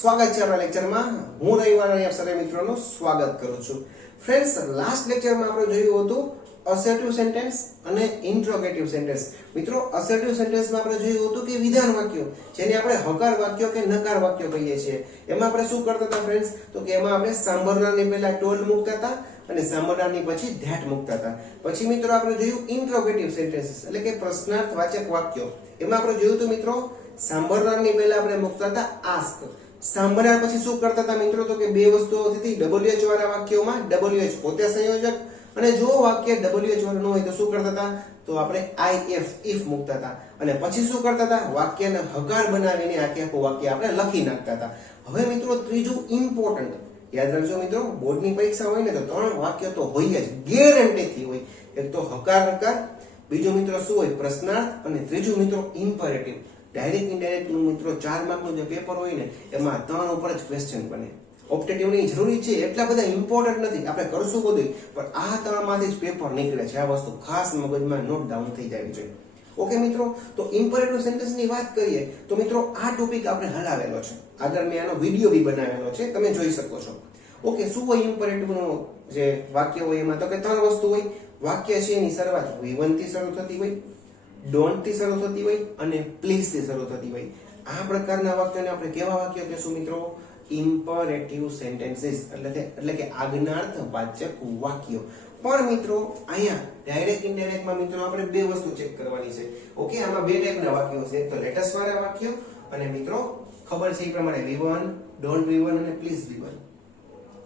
સ્વાગત છે આપણા લેક્ચરમાં. હું રવિવારે આપ સર્વે મિત્રોનું સ્વાગત કરું છું. ફ્રેન્ડ્સ, લાસ્ટ લેક્ચરમાં આપણે જોયું હતું અસર્ટિવ સેન્ટેન્સ અને ઇન્ટ્રોગેટિવ સેન્ટેન્સ. મિત્રો, અસર્ટિવ સેન્ટેન્સમાં આપણે જોયું હતું કે વિધાન વાક્યો, જેને આપણે હકાર વાક્યો કે નકાર વાક્યો કહીએ છીએ, એમાં આપણે શું કરતા હતા ફ્રેન્ડ્સ? તો કે એમાં આપણે સાંભળનારની પહેલા ટોલ મૂકતા હતા અને સાંભળનારની પછી ધેટ મૂકતા હતા. પછી મિત્રો આપણે જોયું ઇન્ટ્રોગેટિવ સેન્ટેન્સીસ, એટલે કે પ્રશ્નાર્થવાચક વાક્યો. એમાં આપણે જોયું હતું મિત્રો, સાંભળનારની પહેલા આપણે મૂકતા હતા આસ્ક. સાંભળ્યા પછી શું કરતા હતા મિત્રો? તો કે બે વસ્તુઓ હતી. WH વાળા વાક્યોમાં WH પોતે સંયોજક, અને જો વાક્ય WH વાળું ન હોય તો શું કરતા હતા? તો આપણે if મૂકતા હતા. અને પછી શું કરતા હતા? વાક્યને હકાર બનાવીને આખું વાક્ય આપણે લખી નાખતા હતા. હવે મિત્રો ત્રીજું ઇમ્પોર્ટન્ટ યાદ રાખજો મિત્રો, બોર્ડની પરીક્ષા હોય ને તો 3 વાક્ય તો હોય જ, ગેરંટીથી હોય. એક તો હકાર, બીજું મિત્રો શું હોય? પ્રશ્નાર્થ, અને ત્રીજું મિત્રો ઇમ્પરેટિવ. ડાયરેક્ટ ઇનડાયરેક્ટ નું મિત્રો 4 માર્કનું જે પેપર હોય ને એમાં 3 ઉપર જ ક્વેશ્ચન બને. ઓપ્ટેટિવની જરૂરી છે, એટલા બધા ઇમ્પોર્ટન્ટ નથી, આપણે કરશું બધું, પણ આ 3 માંથી જ પેપર નીકળે છે. આ વસ્તુ ખાસ મગજમાં નોટ ડાઉન થઈ જવી જોઈએ. ઓકે મિત્રો, તો ઇમ્પરેટિવ સેન્ટેન્સની વાત કરીએ તો મિત્રો આ ટોપિક આપણે હલાવેલો છે. આગળ મેં આનો વિડિયો બી બનાવેલો છે, તમે જોઈ શકો છો. ઓકે, શું હોય ઇમ્પરેટિવનું જે વાક્ય હોય એમાં? તો કે 3 વસ્તુ હોય. વાક્ય છે એની શરૂઆત V1 થી શરૂ થતી હોય, ડોન્ટ થી શરૂ થતી હોય અને પ્લીઝ થી શરૂ થતી હોય. આ પ્રકારના વાક્યોને આપણે કેવા વાક્યો કહેશું મિત્રો? ઇમ્પરેટિવ સેન્ટેન્સીસ, એટલે કે આજ્ઞાર્થવાચક વાક્યો. પણ મિત્રો અહીંયા ડાયરેક્ટ ઇનડાયરેક્ટમાં મિત્રો આપણે બે વસ્તુ ચેક કરવાની છે. ઓકે, આમાં બે ટાઈપના વાક્યો છે, તો લેટેસ્ટ વાળા વાક્યો અને મિત્રો ખબર છે એ પ્રમાણે V1, ડોન્ટ V1 અને પ્લીઝ V1.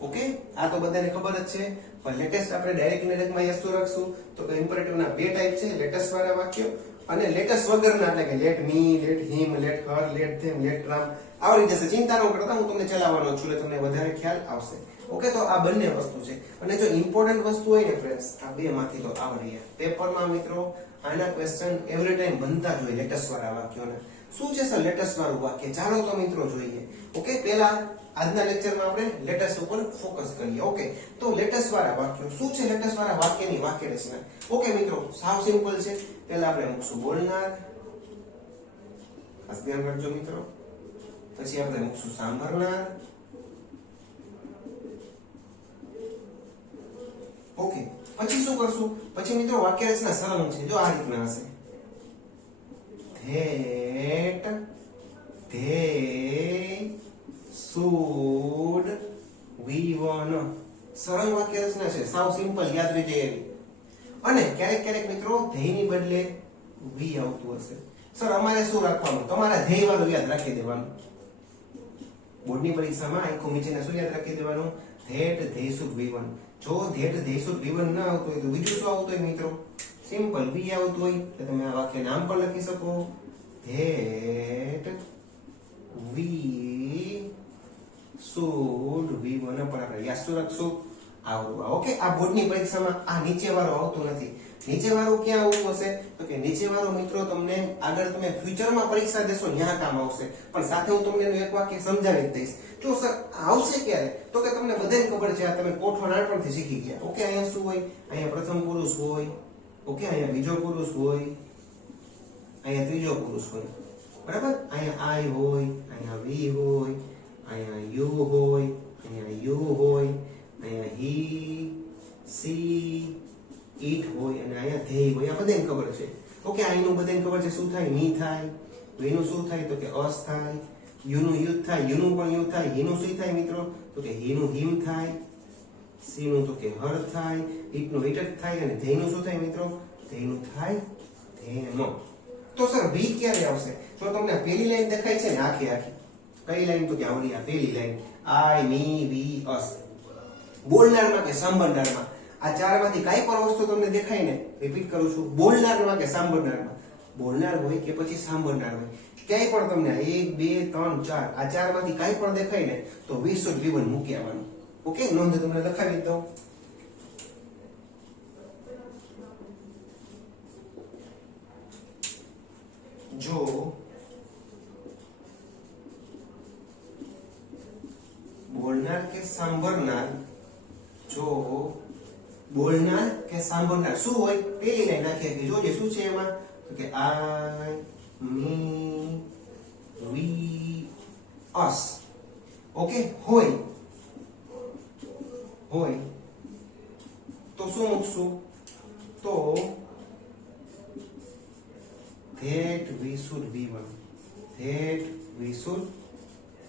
ઓકે, આ તો બધાને ખબર જ છે. પણ લેટેસ્ટ આપણે ડાયરેક્ટ ઇનડાયરેક્ટમાં યસ રાખશું તો કે ઇમ્પરેટિવના બે ટાઈપ છે, લેટેસ્ટ વાળા વાક્યો અને લેટેસ્ટ વગરના, એટલે કે let me, let him, let her, let them, let Ram. આવડી જશે, ચિંતા ન કરતા, હું તમને ચલાવવાનો છું એટલે તમને વધારે ખ્યાલ આવશે. ઓકે, તો આ બંને વસ્તુ છે. અને જો ઇમ્પોર્ટન્ટ વસ્તુ હોય ને ફ્રેન્ડ્સ, આ બે માંથી તો આવડી પેપરમાં મિત્રો આના ક્વેશ્ચન એવરી ટાઈમ બનતા જ હોય લેટેસ્ટ વાળા વાક્યોને. શું છે સર લેટેસ્ટ વાળું વાક્ય? ચાલો તો મિત્રો જોઈએ. ઓકે, પહેલા આજના લેક્ચરમાં આપણે લેટેસ્ટ ઉપર ફોકસ કરીએ. ઓકે, તો લેટેસ્ટ વાળા વાક્યો શું છે? લેટેસ્ટ વાળા વાક્યની વાક્ય રચના. ઓકે મિત્રો, સાવ સિમ્પલ છે. પહેલા આપણે મૂકશું બોલનાર, ખાસ ધ્યાન રાખજો મિત્રો. પછી આપણે મૂકશું સાંભળનાર. ઓકે, પછી શું કરશું? પછી મિત્રો વાક્ય રચના સરળ છે, જો આ રીતના હશે. That they should V1. સરળ વાક્ય રચના છે, સાવ સિમ્પલ, યાદ રહી જાય એવી. અને ક્યારેક મિત્રો ધ્યેયની બદલે વી આવતું હશે. સર અમારે શું રાખવાનું? તમારા ધ્યેય વાળું યાદ રાખી દેવાનું. બોર્ડની પરીક્ષામાં આખું નીચેને શું યાદ રાખી દેવાનું? That they should V1. જો that they should V1 ના આવતું હોય તો બીજું શું આવતું હોય મિત્રો? સિમ્પલ વી આવતું હોય તો તમે આ વાક્ય નામ પણ લખી શકો. That we should V1 પર આપણે યાદ શું રાખશું? આવડું. ઓકે, આ બોર્ડની પરીક્ષામાં આ નીચે વાળું આવતું નથી. નીચે વાળું ક્યાં આવતું હશે? તો કે નીચે વાળું મિત્રો તમને આગળ તમે ફ્યુચરમાં પરીક્ષા દેશો ત્યાં કામ આવશે. પણ સાથે હું તમને એક વાક્ય સમજાવી દઈશ. જો સર આવશે ક્યારે? તો કે તમને બધાને ખબર છે, આ તમે કોઠો નાનપણથી શીખી ગયા. ઓકે, અહીંયા શું હોય? અહીંયા પ્રથમ પુરુષ હોય. ઓકે, અહીંયા બીજો પુરુષ હોય, અહીંયા ત્રીજો પુરુષ હોય, બરાબર? અહીંયા આઈ હોય, અહીંયા વી હોય, અહીંયા યુ હોય, અહીંયા યુ હોય, અહીંયા હી, સી, ઈટ હોય, અને અહીંયા ધેય હોય. આ બધાને ખબર છે. ઓકે, આઈનું બધાને ખબર છે શું થાય? મી થાય. વીનું શું થાય? તો કે અસ થાય. યુનું યુ થાય, યુનું પણ યુ થાય. હીનું શું થાય મિત્રો? તો કે હીનું હિમ થાય. સીનું તો કે હર થાય. ઈટનું ઈટ જ થાય. અને ધેયનું શું થાય મિત્રો? ધેયનું થાય ધેનો. તો સર વી ક્યારે આવશે? તો તમને પહેલી લાઈન દેખાય છે ને આખી કઈ લાઈન? તો કે આવડી આ પહેલી લાઈન, આઈ, મી, વી, અસ. બોલનારમાં કે સાંભળનારમાં આ ચારમાંથી કઈ પણ વસ્તુ તમને દેખાય ને, રિપીટ કરું છું, બોલનારમાં કે સાંભળનારમાં, બોલનાર હોય કે પછી સાંભળનાર હોય, ક્યાંય પણ તમને 1, 2, 3, 4 આ ચારમાંથી કઈ પણ દેખાય ને તો વી શુડ V1 મૂકી આવવાનું. ઓકે, નોંધ તમને લખાવી દઉં. જો બોલનાર કે સાંભળનાર, જો બોલનાર કે સાંભળનાર શું હોય? પેલી લાઈન નાખી જોજે શું છે એમાં? તો કે આઈ, મી, વી, અસ. ઓકે, હોય હોય તો શું મૂકશું? તો that we should be one, that we should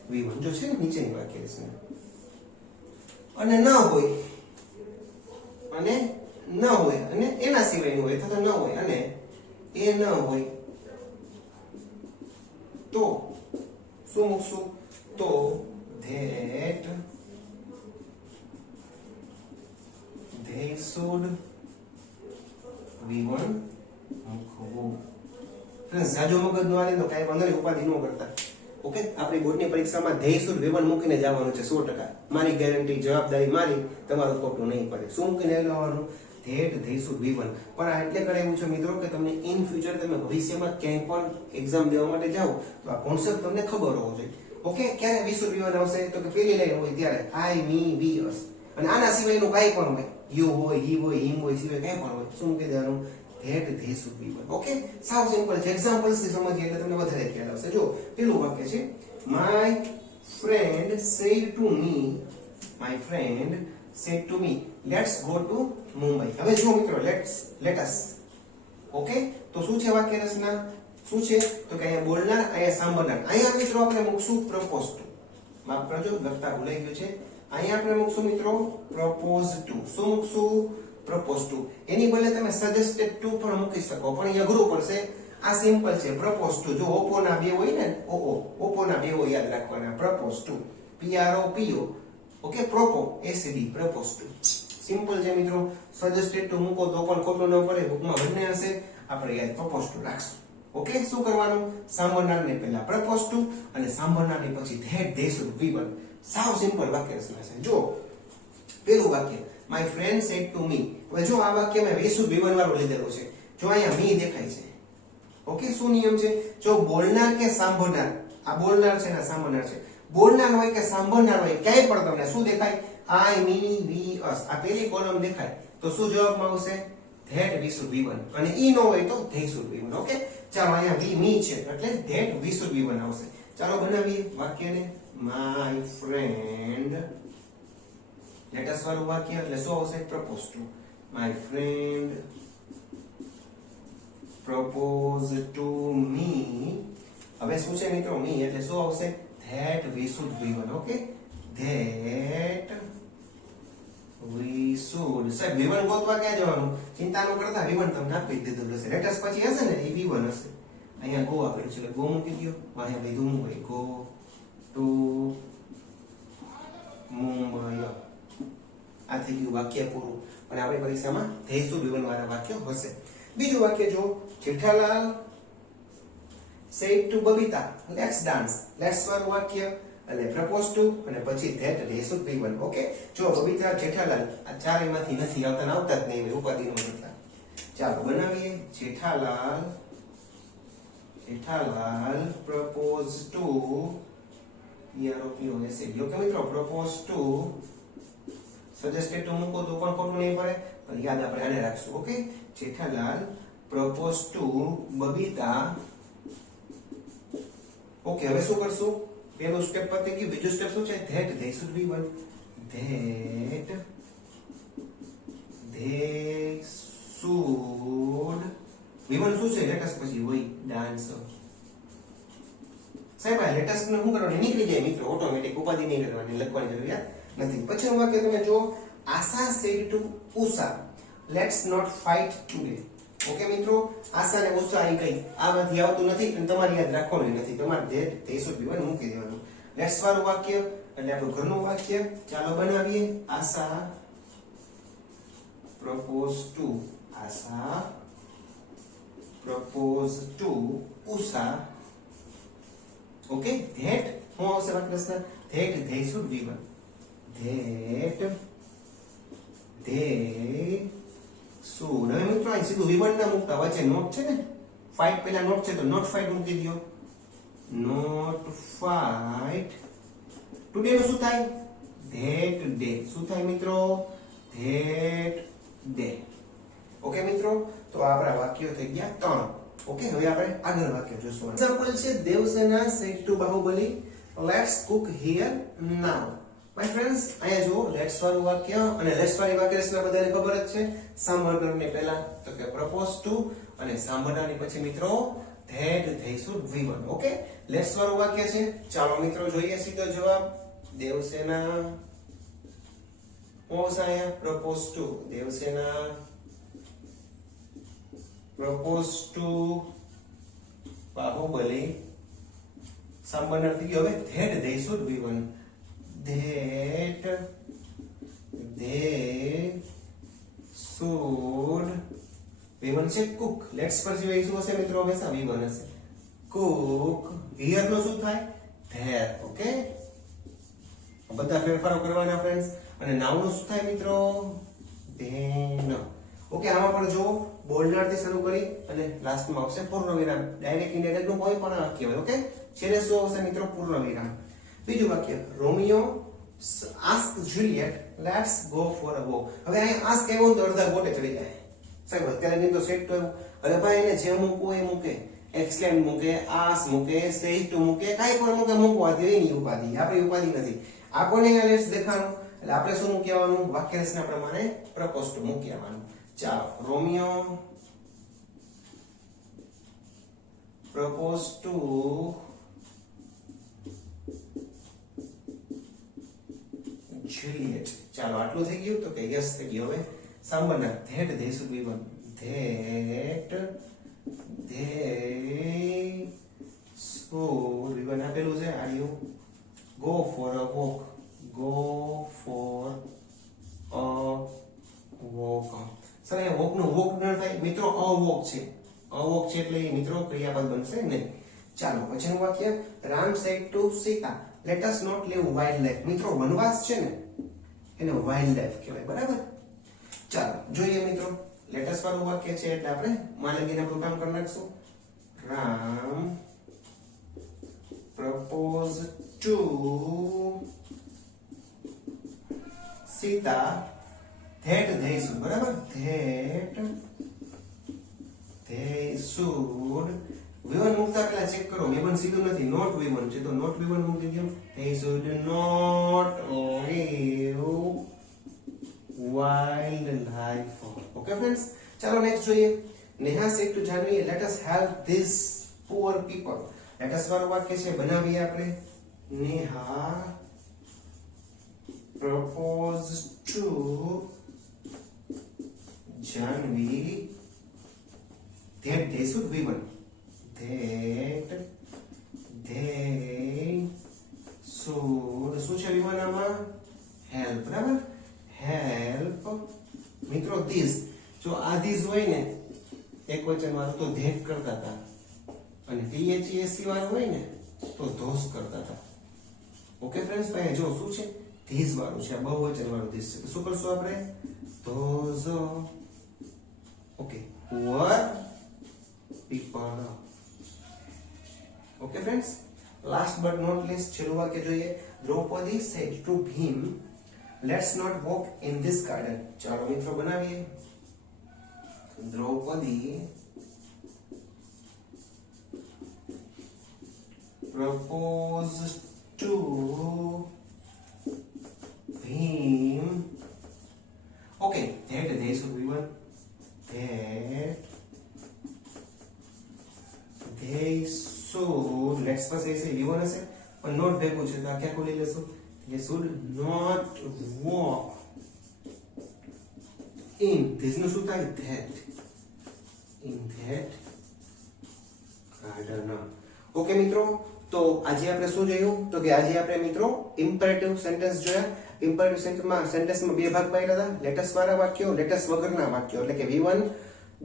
be one. જો છે ને નીચેની વાક્ય છે, અને ન હોય, અને ન હોય, અને એના સિવાયનું હોય તો ન હોય, અને એ ન હોય તો શું મૂકશું? તો that they should be one મૂકવું. ફ્રેન્ડ્સ જાજો મગજ નો આલે તો કાઈ વાંધો નહીં, ઉપાધિ ન કરતા. ઓકે, આપણી બોર્ડની પરીક્ષામાં ધ્યેય શુદ્ધ વિવરણ મૂકીને જવાનું છે 100%. મારી ગેરંટી, જવાબદારી મારી, તમારું ખોટું નહીં પડે. શું મૂકીને આવવાનું? ધ્યેય શુદ્ધ વિવરણ. પણ આ એટલે કરાવ્યું છે મિત્રો કે તમને ઇન ફ્યુચર તમે ભવિષ્યમાં ક્યાંય પણ એક્ઝામ દેવા માટે જાઓ તો આ કોન્સેપ્ટ તમને ખબર હોવો જોઈએ. ઓકે, ક્યારે વિશુદ્ધ વિવરણ આવશે? તો કે પેલી લાઈન હોય ત્યારે આઈ, મી, વી, અસ, અને આના સિવાયનું કાંઈ પણ હોય, યુ હોય, હી હોય, હિમ હોય, સિવાય કાંઈ પણ હોય, શું મૂકી દેવાનું? That they should be one. Okay, સાવ સિમ્પલ છે. એક્ઝામ્પલ્સ થી સમજીએ એટલે તમને વધારે ખ્યાલ આવશે. જો પેલું વાક્ય છે, my friend said to me, my friend said to me let's go to Mumbai. હવે જો મિત્રો, લેટ અસ. ઓકે, તો શું છે વાક્ય રચના? શું છે? તો કે અહીંયા બોલનાર, અહીંયા સાંભળનાર. અહીંયા મિત્રો આપણે મૂકશું પ્રપોઝ ટુ. માફ કરજો, લખતા ભૂલાઈ ગયું છે. અહીંયા આપણે મૂકશું મિત્રો પ્રપોઝ ટુ. શું મૂકશું? Propose two. એની બદલે તમે સજેસ્ટેડ ટુ પણ મૂકી શકો, પણ અહીંયા અઘરું પડશે. આ સિમ્પલ છે, પ્રપોઝ ટુ. જો ઓપો ના બે હોય ને, ઓપો ના બે હોય યાદ રાખવાના. Propose to, PROPO. ઓકે, પ્રોપો, ACD, પ્રપોઝ ટુ. સિમ્પલ છે મિત્રો. સજેસ્ટેડ ટુ મૂકો તો પણ ખોટું ન પડે, બુકમાં બંને હશે. આપણે યાદ પ્રપોઝ ટુ રાખશું. ઓકે, શું કરવાનું? સાંભળનારને પહેલા પ્રપોઝ ટુ, અને સાંભળનારની પછી that they should be one. સાવ સિમ્પલ વાક્ય રચના છે. જો પેલું વાક્ય, my friend said to me. હવે જો આ વાક્ય મેં વી શુડ બી વન વાળું લીધેલું છે. જો અહીંયા મી દેખાય છે. ઓકે, શું નિયમ છે? જો બોલનાર કે સાંભળનાર, આ બોલનાર છે ને સાંભળનાર છે, બોલનાર હોય કે સાંભળનાર હોય, ક્યાંય પણ તમને શું દેખાય? આઈ, મી, વી, અસ, આ પેલી કોલમ દેખાય તો શું જવાબમાં આવશે? That we should be one. અને ઈ નો હોય તો they should be one. Okay, ચાલો અહીંયા વી મી છે એટલે that we should be one આવશે. ચાલો બનાવીએ વાક્યને. માય ફ્રેન્ડ, લેટસ વાળું વાક્ય એટલે શું આવશે? Propose to. My friend propose to me. હવે શું છે મિત્રો? મી એટલે શું આવશે? That we should be one. Okay, that we should. સાહેબ V1 ગોતવા ક્યાં જવાનું? ચિંતા ન કરતા, V1 તમને આપી દીધું હશે. લેટસ પછી હશે ને એ V1 હશે. અહીંયા ગો આગળ છે, ગો મૂકી દો. અહીંયા લીધું મુંબઈ, ગો ટુ મુંબઈ. આ થઈ ગયું વાક્ય પૂરું. પણ આપણી પરીક્ષામાં ધે શુડ બી વન વાળા વાક્ય હશે. બીજું વાક્ય જો, Jethalal said to Babita let's dance. Let's વાળું વાક્ય અને પ્રપોઝ ટુ, અને પછી that they should be one. Okay, જો બબીતા, જેઠાલાલ આ ચારેયમાંથી નથી આવતા, આવતા જ નહીં, ઉપાધિ નો કરતા. ચાલો બનાવીએ. જેઠાલાલ પ્રપોઝ ટુ PROPO એસિડ. ઓકે મિત્રો, પ્રપોઝ ટુ, સજેસ્ટેડ ટુ મૂકો તો પણ ખોટું નહીં પડે, પણ યાદ આપણે આને રાખશું. Okay, Jethalal propose to Babita. Okay, હવે શું કરશું? પેલું સ્ટેપ પતી ગયું. બીજું સ્ટેપ શું છે? That they should be one. That they should be one. શું છે? લેટસ પછી હોય ડાન્સ. સાહેબ આ લેટસ ને શું કરવાનું? નીકળી જાય મિત્રો, ઓટોમેટિક, ઉપાધિ નહીં કરવાની, લખવાની જરૂરિયાત નથી. પછીનું વાક્ય તમે જો, Asha said to Usha let's not fight today. Okay મિત્રો, આશા ને ઉષા અહીં કઈ આમાંથી આવતું નથી અને તમારે યાદ રાખવાનું નથી. તમારે that they should be one મૂકી દેવાનું. લેટ્સ વાળું વાક્ય એટલે આપણું ઘરનું વાક્ય. ચાલો બનાવીએ. Asha propose to, Asha propose to Usha. Okay, that શું આવશે વાક્ય રચના? That they should be one. That they should. હવે મિત્રો અહીં સીધું V1 ના મૂકતા, વચ્ચે નોટ છે ને, ફાઇટ પહેલા નોટ છે તો નોટ ફાઇટ મૂકી દો. નોટ ફાઇટ ટુડે નું શું થાય? That day. શું થાય મિત્રો? That day. ઓકે મિત્રો, તો આપણા વાક્યો થઈ ગયા 3. ઓકે, હવે આપણે આગળ વાક્ય જોઈશું. એક્ઝામ્પલ છે, Devasena said to Baahubali let's cook here now. My friends, અહીંયા જુઓ લેટ્સ વાળું વાક્ય અને લેટ્સ વાળી વાક્ય રચના બધાને ખબર જ છે. સાંભળનારની પહેલા તો કે પ્રપોઝ ટુ અને સાંભળનારની પછી મિત્રો that they should we1. Okay, let's વાળું વાક્ય છે. ચાલો મિત્રો જોઈએ સીધો જવાબ. દેવસેના ઓસાયા propose to, Devasena propose to Baahubali. સાંભળનાર થઈ ગયો. હવે that they should we1, that they should v1 છે cook. લેટ્સ પર જે શું હશે મિત્રો હંમેશા v1 હશે. cook here નો શું થાય there. ઓકે, બધા ફેરફારો કરવાના ફ્રેન્ડ્સ. અને નાઉ નું શું થાય મિત્રો then. ઓકે, આમાં પણ જો બોલ્ડર થી શરૂ કરી અને લાસ્ટ માં આવશે પૂર્ણ વિરામ. ડાયરેક્ટ ઇનડાયરેક્ટ નું કોઈ પણ વાક્ય હોય. ઓકે, છેલ્લે શું આવશે મિત્રો પૂર્ણ વિરામ. બીજું વાક્ય Romeo ask Juliet let's go for a walk. હવે અહીં ask આવ્યો તો અડધા ગોટે ચડી જાય સાહેબ. અત્યારે નહીં તો સેટ તો અરે ભાઈ એને જે મૂકવું એ મૂકે, એક્સક્લેમ મૂકે, આસ મૂકે, સેજ ટુ મૂકે, કાઈ પણ મૂકે, મૂકવા દે એની ઉપાધિ. આપણી ઉપાધિ નથી. આપણને અહીંયા લેટ્સ દેખાણું એટલે આપણે શું મૂકી આવવાનું વાક્ય રચના પ્રમાણે પ્રપોઝ ટુ મૂકી આવવાનું. ચાલો, રોમિયો પ્રપોઝ ટુ Juliet. ચાલો આટલું થઈ ગયું તો કે યસ થઈ ગયું. હવે સાંભળના that they should we1, that they should we1 આપેલું છે. આર્યું go for a walk, go for a walk. Sir A walk નું walk ન થાય મિત્રો, a walk છે. a walk છે એટલે મિત્રો ક્રિયાપદ બનશે નહીં. ચાલો પછીનું વાક્ય Ram said to Sita let us not live wildlife. મિત્રો વનવાસ છે ને એને વાઇલ્ડ લાઈફ કહેવાય. બરાબર, ચાલો જોઈએ મિત્રો. લેટેસ્ટ વાળું વાક્ય છે એટલે આપણે માલગીને આપણું કામ કરી નાખશું. Ram propose to Sita that they should. બરાબર, that they should. v1 મૂકતા પહેલા ચેક કરો v1 સીધું નથી, નોટ v1 છે તો નોટ v1 મૂકી દો. they should not live wildlife. Okay friends, ચાલો નેક્સ્ટ જોઈએ. Neha said to Janvi let us help these poor people. let us વાળું વાક્ય છે બનાવીએ આપણે. Neha proposed to Janvi that they should v1, that they should શું છે v1 આમાં help. બરાબર, help મિત્રો this. જો આ this હોય ને એક વચન વાળું તો that કરતા હતા અને THESC વાળું હોય ને તો those કરતા હતા. ઓકે ફ્રેન્ડ્સ, અહીંયા જો શું છે these વાળું છે, બહુવચન વાળું this છે તો શું કરશું આપણે those. Okay, poor people. Okay friends, last but not least છેલ્લું વાક્ય જોઈએ. Draupadi said to Bhim let's not walk in this garden. ચાલો મિત્રો બનાવીએ. Draupadi proposed to Bhim. Okay, that they should be one. That they should. Let's first say v1 હશે પણ not ભેગું છે તો આ ક્યાં ખોલી લેશું. They should not walk in. This નું શું થાય that. In that garden. Okay મિત્રો, તો આજે આપણે શું જોયું તો કે આજે આપણે મિત્રો ઇમ્પેરેટિવ સેન્ટેન્સ જોયા. ઇમ્પેરેટિવ સેન્ટેન્સમાં બે ભાગ પાડ્યા હતા. લેટસ વાળા વાક્યો, લેટસ વગરના વાક્યો એટલે કે v1,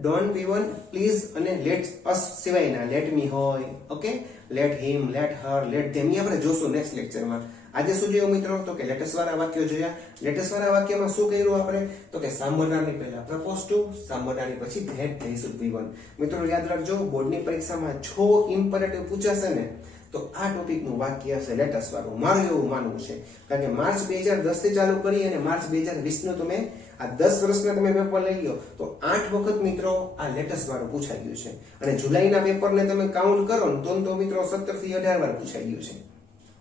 ડોન્ટ v1, પ્લીઝ અને લેટ અસ સિવાયના લેટ મી હોય. Okay, late him, let her, let ધેમ આપણે જોશું નેક્સ્ટ લેક્ચરમાં. આજે શું જોયું મિત્રો તો કે લેટેસ્ટ વાળા વાક્યો જોયા. લેટેસ્ટ વાળા વાક્યમાં શું કર્યું આપણે તો કે સાંભળનારની પહેલા પ્રપોઝ ટુ, સાંભળનારની પછી that they should be one. મિત્રો યાદ રાખજો, બોર્ડની પરીક્ષામાં જો ઇમ્પેરેટિવ પૂછાશે ને તો આ ટોપિકનું વાક્ય હશે લેટેસ્ટ વાળું. મારું એવું માનવું છે કારણ કે માર્ચ 2010 થી ચાલુ કરી અને માર્ચ 2020 નું તમે આ 10 વર્ષના તમે પેપર લઈ લો તો 8 વખત મિત્રો આ લેટેસ્ટ વાળું પૂછાઈ ગયું છે અને જુલાઈના પેપરને તમે કાઉન્ટ કરો ને તો મિત્રો 17 થી 18 વાર પૂછાઈ ગયું છે.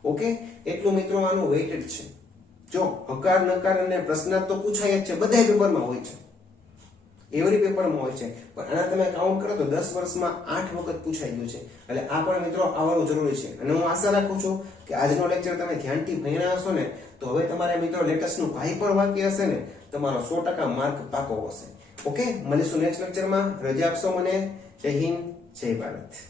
ઓકે, એટલું મિત્રો આનું વેઇટેડ છે. જો હકાર નકાર અને પ્રશ્નાર્થ તો પૂછાય જ છે, બધા પેપરમાં હોય છે, એવરી પેપરમાં હોય છે, પણ આના તમે કાઉન્ટ કરો તો 10 વર્ષમાં 8 વખત પૂછાઈ ગયું છે. એટલે આ પણ મિત્રો આવવાનું જરૂરી છે. અને હું આશા રાખું છું કે આજનો લેક્ચર તમે ધ્યાનથી ભણ્યા હશો ને તો હવે તમારે મિત્રો લેટેસ્ટનું કાંઈ પણ વાક્ય હશે ને તમારો 100% માર્ક પાકો હશે. ઓકે, મળીશું નેક્સ્ટ લેક્ચરમાં. રજા આપશો મને. જય હિન્દ, જય ભારત.